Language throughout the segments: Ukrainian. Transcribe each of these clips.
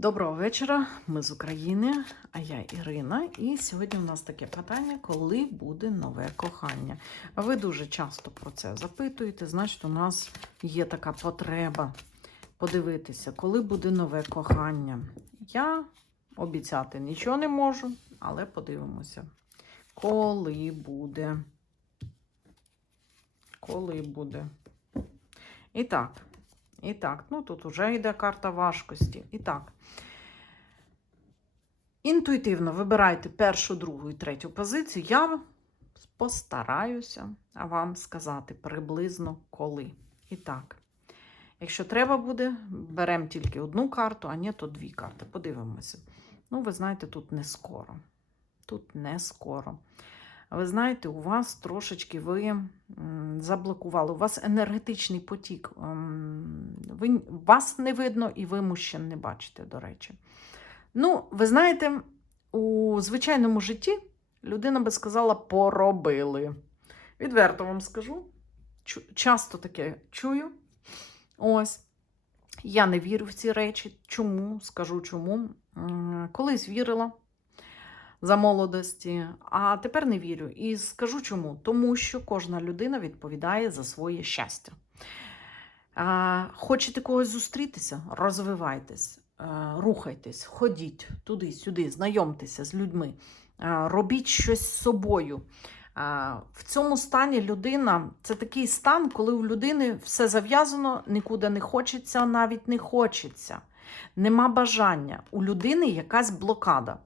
Доброго вечора, ми з України, а я Ірина. І сьогодні у нас таке питання: коли буде нове кохання? Ви дуже часто про це запитуєте, значить, у нас є така потреба подивитися, коли буде нове кохання. Я обіцяти нічого не можу, але подивимося, коли буде. Коли буде. І так. І так, ну тут вже йде карта важкості. І так. Інтуїтивно вибирайте першу, другу і третю позицію. Я постараюся вам сказати приблизно коли. І так. Якщо треба буде, беремо тільки одну карту, а ні, то дві карти. Подивимося. Ну, ви знаєте, тут не скоро. Тут не скоро. Ви знаєте, у вас трошечки ви заблокували, у вас енергетичний потік. ем, Ви, вас не видно і ви мужчин не бачите, до речі. Ну, ви знаєте, у звичайному житті людина би сказала, поробили. Відверто вам скажу. Часто таке чую. Ось. Я не вірю в ці речі. Чому? Скажу чому. Колись вірила за молодості, а тепер не вірю. І скажу чому. Тому що кожна людина відповідає за своє щастя. Хочете когось зустрітися? Розвивайтесь, рухайтесь, ходіть туди-сюди, знайомтеся з людьми, робіть щось з собою. В цьому стані людина це такий стан, коли у людини все зав'язано, нікуди не хочеться, навіть не хочеться. Нема бажання. У людини якась блокада.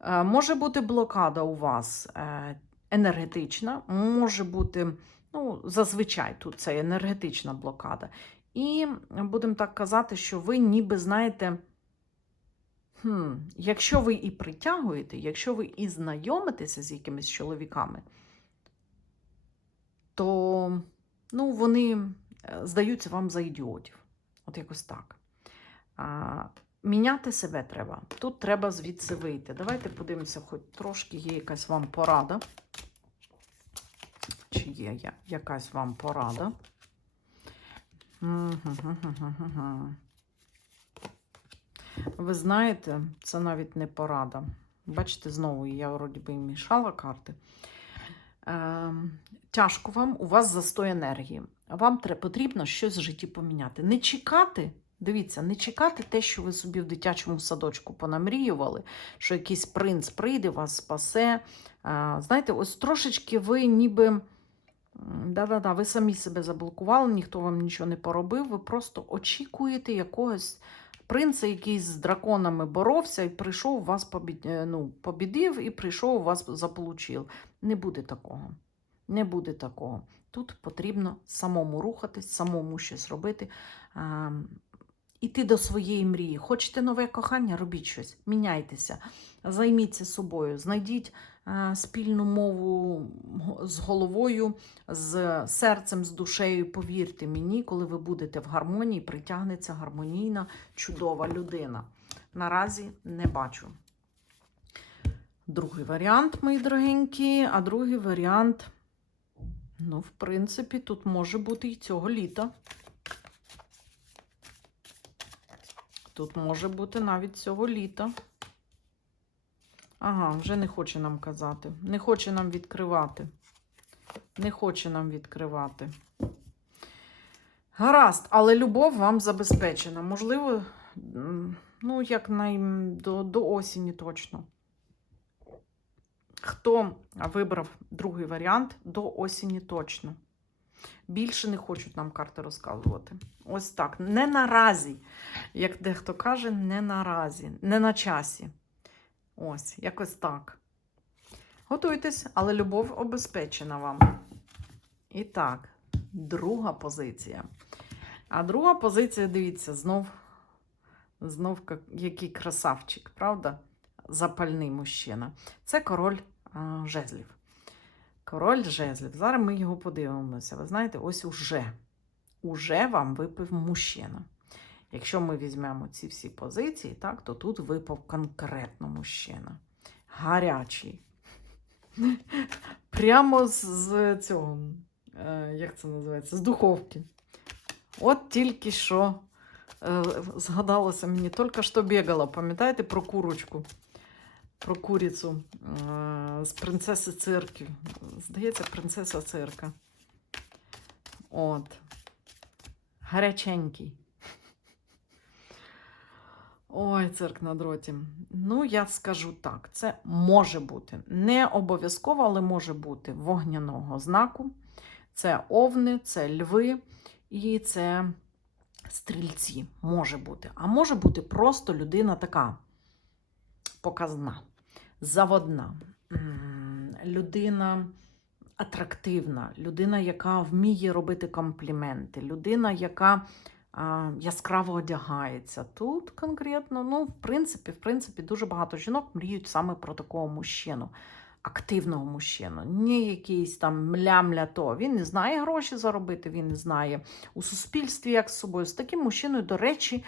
Е, Може бути блокада у вас е, енергетична, може бути, ну, зазвичай тут це енергетична блокада. І будемо так казати, що ви ніби знаєте, хм, якщо ви і притягуєте, якщо ви і знайомитеся з якимись чоловіками, то ну, вони е, здаються вам за ідіотів. От якось так. Міняти себе треба. Тут треба звідси вийти. Давайте подивимося, хоч трошки є якась вам порада. Чи є якась вам порада? Ви знаєте, це навіть не порада. Бачите, знову я вроді би мішала карти. Ем, тяжко вам, у вас застой енергії. Вам потрібно щось в житті поміняти. Не чекати, дивіться, не чекати те, що ви собі в дитячому садочку понамріювали, що якийсь принц прийде, вас спасе. Знаєте, ось трошечки ви ніби. Да-да-да, ви самі себе заблокували, ніхто вам нічого не поробив. Ви просто очікуєте якогось принца, який з драконами боровся і прийшов вас побід... е, ну, побідив і прийшов вас заполучив. Не буде такого. Не буде такого. Тут потрібно самому рухатись, самому щось робити. Іти до своєї мрії. Хочете нове кохання? Робіть щось, міняйтеся, займіться собою, знайдіть спільну мову з головою, з серцем, з душею. Повірте мені, коли ви будете в гармонії, притягнеться гармонійна, чудова людина. Наразі не бачу. Другий варіант, мої дорогенькі, а другий варіант, ну, в принципі, тут може бути і цього літа. Тут може бути навіть цього літа. Ага, вже не хоче нам казати. Не хоче нам відкривати. Не хоче нам відкривати. Гаразд, але любов вам забезпечена. Можливо, ну, як най... до, до осені точно. Хто вибрав другий варіант, до осені точно. Більше не хочуть нам карти розказувати. Ось так. Не наразі, як дехто каже, не наразі, не на часі. Ось, якось так. Готуйтесь, але любов обезпечена вам. І так, друга позиція. А друга позиція, дивіться, знов, знов який красавчик, правда? Запальний мужчина. Це король а, жезлів. Король жезлів. Зараз ми його подивимося. Ви знаєте, ось уже. Уже вам випив мужчина. Якщо ми візьмемо ці всі позиції, так, то тут випав конкретно мужчина. Гарячий. Прямо з, цього, е, як це називається, з духовки. От тільки що е, згадалося мені, тільки що бігала, пам'ятаєте про курочку? Про курицю е, з принцеси цирки. Здається, принцеса цирка. От. Гаряченький. Ой, цирк на дроті. Ну, я скажу так: це може бути. Не обов'язково, але може бути вогняного знаку. Це овни, це льви і це стрільці. Може бути. А може бути просто людина така показна, заводна, людина атрактивна, людина, яка вміє робити компліменти, людина, яка а, яскраво одягається. Тут конкретно, ну, в принципі, в принципі, дуже багато жінок мріють саме про такого мужчину. Активного мужчину, не якийсь там мля-мля то. Він не знає гроші заробити, він не знає у суспільстві, як з собою. З таким мужчиною, до речі,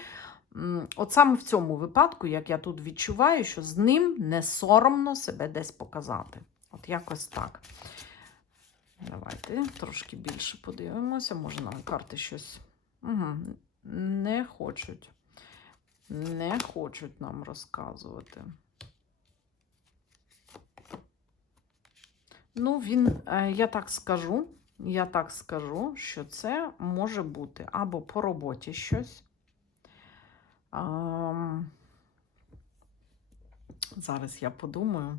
от саме в цьому випадку, як я тут відчуваю, що з ним не соромно себе десь показати. От якось так. Давайте трошки більше подивимося. Може нам карти щось угу. не хочуть. Не хочуть нам розказувати. Ну, він, е, я так скажу, я так скажу, що це може бути або по роботі щось. Ам, Зараз я подумаю.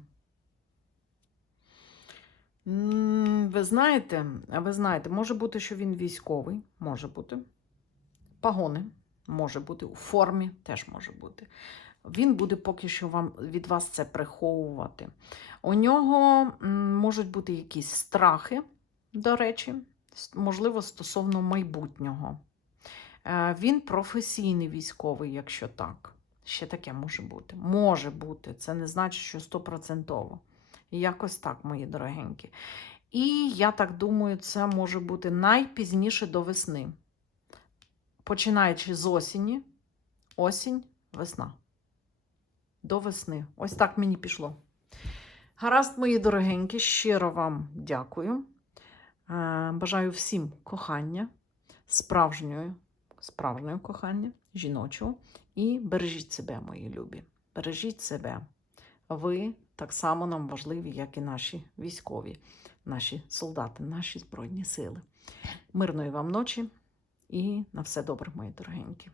Ви знаєте, ви знаєте, може бути, що він військовий, може бути. Пагони може бути, у формі теж може бути. Він буде поки що вам від вас це приховувати. У нього можуть бути якісь страхи, до речі, можливо, стосовно майбутнього. Е, Він професійний військовий, якщо так. Ще таке може бути. Може бути. Це не значить, що стопроцентово. Якось так, мої дорогенькі. І я так думаю, це може бути найпізніше до весни. Починаючи з осені, осінь, весна. До весни. Ось так мені пішло. Гаразд, мої дорогенькі, щиро вам дякую. Е, Бажаю всім кохання, справжньої, справжнього кохання, жіночого. І бережіть себе, мої любі. Бережіть себе. Ви так само нам важливі, як і наші військові, наші солдати, наші Збройні сили. Мирної вам ночі і на все добре, мої дорогенькі.